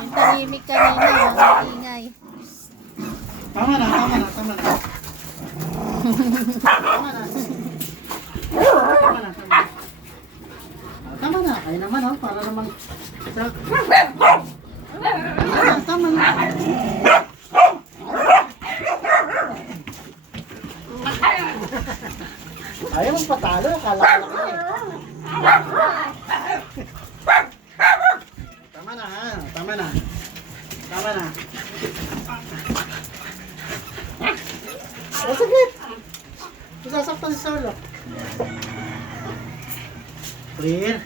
Yung tahimik kanina, ang ingay. Tama na, tama na, tama na. Tama na. Tama na, tama na. Tama na, kaya naman oh, para naman sa... Tama na. Ayaw mong patalo, akala ko lang eh. Tama na ha, tama na. Tama na. Oh, sakit! Sasaktan si Solo. Clear.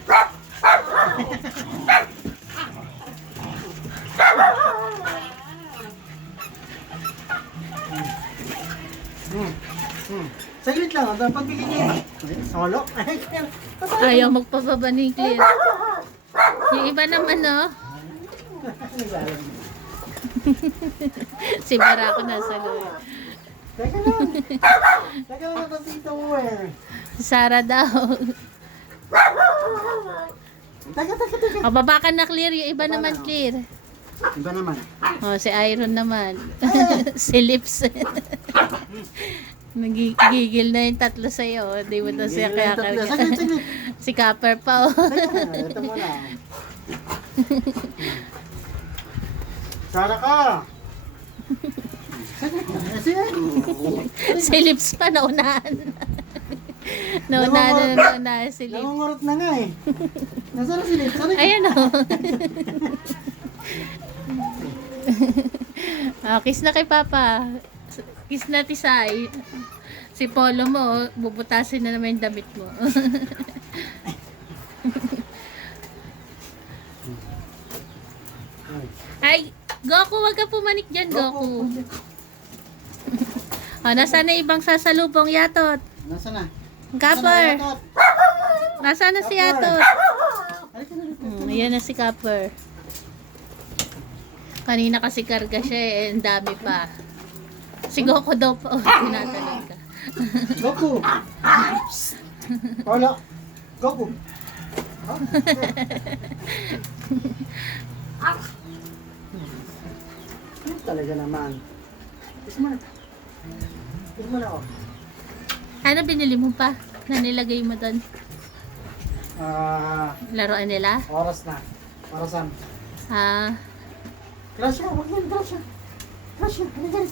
Saglit lang, ang pagbigyan niya. Solo. Ayaw magpababa ni Claire. Yung iba naman, no? Si Barako nasa loob. Teka lang. Teka lang ang tito mo eh. Si Sarah daw. Teka. O, baba ka na, Claire. Yung iba naman, Claire. Iba naman. O, si Iron naman. Si Lips. Nagigigil na yung tatlo sa'yo. Hindi mo na siya kaya karga. Saglit. Si Copper pa, oh. Teka, ito mo lang. Sara ka! Si Lips pa, naunahan. Naunahan si Lips. Nangungurot na nga eh. Nasaan na si Lips? Ayan, oh. Oh, kiss na kay Papa. Kiss na Tisay. Si Polo mo, oh, bubutasin na naman yung damit mo. Ay, Goku, wag ka pumanik dyan, Goku. Oh, nasaan na ibang sasalubong, Yatot? Nasaan na? Copper. Nasaan na si Yatot? Halika na. Ayan na si Copper. Kanina kasi karga siya eh, ang dami pa. Si Goku daw pa, oh, tinatanong ka. Goku! Wala. Goku! Talaga naman. Kiss mo na. Kiss mo na ako. Ano binili mo pa? Na nilagay mo doon? Laruan nila? Oras na. Orasan. Gracia, wag yan, Gracia. Gracia, ano yan?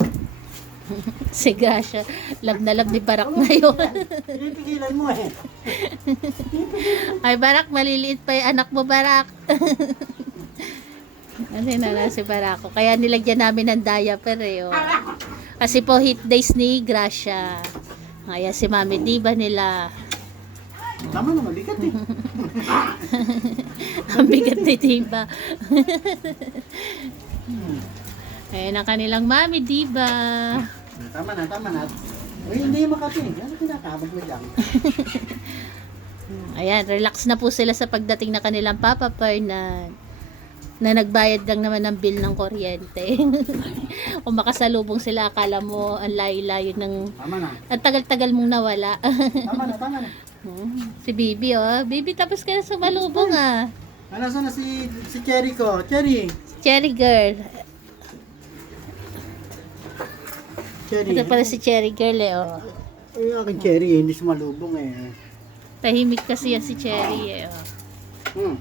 Si Gracia. Love na love ni Barak na yun. Pinipigilan mo eh. Ay, Barak, maliliit pa yung anak mo, Barak. Kasi na si Barako. Kaya nilagyan namin ng diaper eh. Oh. Kasi po hit days ni Gracia. Kaya si Mami Diva nila. Tama naman, bigat eh. Ang bigat ni Diva. Ayan ang kanilang Mami Diva. Tama na. Uy, hindi makating. Ano kinakabag mo dyan? Ayan, relax na po sila sa pagdating na kanilang Papa Fernand. Na nagbayad lang naman ng bill ng kuryente. Kung makasalubong sila, akala mo ang layo-layo ng... Tama na. Ang tagal-tagal mong nawala. Tama na. Si Bibi, oh. Bibi, tapos ka na sumalubong, ah. Nasaan na si Cherry ko? Cherry! Cherry girl. Cherry. Ito pala si Cherry girl, eh, oh. Ay, aking Cherry, hindi sumalubong eh. Tahimik kasi yan si Cherry, eh, oh.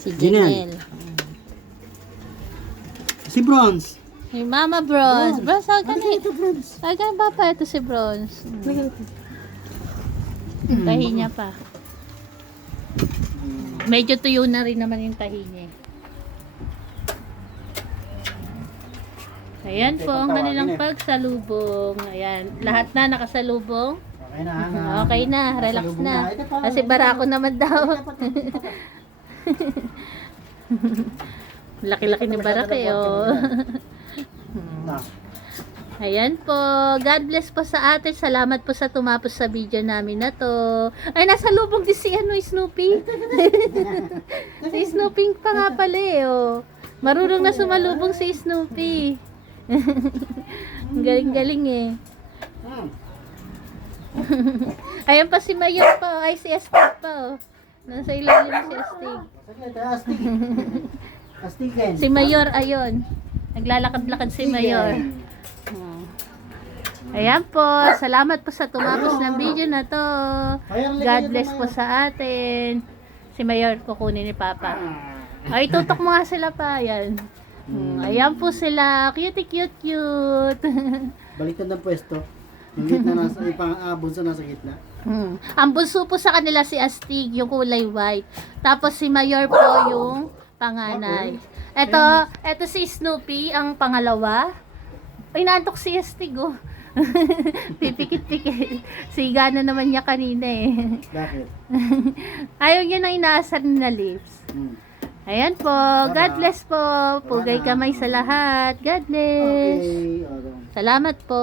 Si Janelle. Si Bronze. Si Mama Bronze. Bronze, saan ka Ano na? ito, Bronze? Saan ka ba pa? Ito si Bronze. Tahi niya pa. Medyo tuyo na rin naman yung tahi niya. Ayan po ang kanilang pagsalubong. Ayan. Lahat na nakasalubong. Okay na. Okay na. Relax na. Kasi Barako naman daw. Laki-laki ni Barak eh, oh. Ayan po. God bless po sa atin. Salamat po sa tumapos sa video namin na to. Ay, nasa lubong din si Snoopy. Si Snoopy pa nga pala eh, oh. Marunong na sumalubong si Snoopy. Ang galing-galing eh. Ayan pa si Mayor pa. Ay, si Astig pa. Oh. Nasa ilalim si Astig. Saglit, astig. Astigen. Si Mayor, ayun. Naglalakad-lakad si Mayor. Ayan po. Salamat po sa tumapos ng video na to. God bless po sa atin. Si Mayor kukunin ni Papa. Ay, tutok mo nga sila pa. Ayan. Ayan po sila. Cute. Baliktad ng pwesto. Yung gitna nasa, bunso nasa gitna. Ang bunso po sa kanila si Astig, yung kulay white. Tapos si Mayor po yung panganay. Ito si Snoopy, ang pangalawa. Ay, naantok si Astig, oh. Pipikit-pikit. Siga na naman niya kanina eh. Bakit? Ayaw niya na inaasar na lips. Ayan po. God bless po. Pugay kamay sa lahat. God bless. Okay. Salamat po.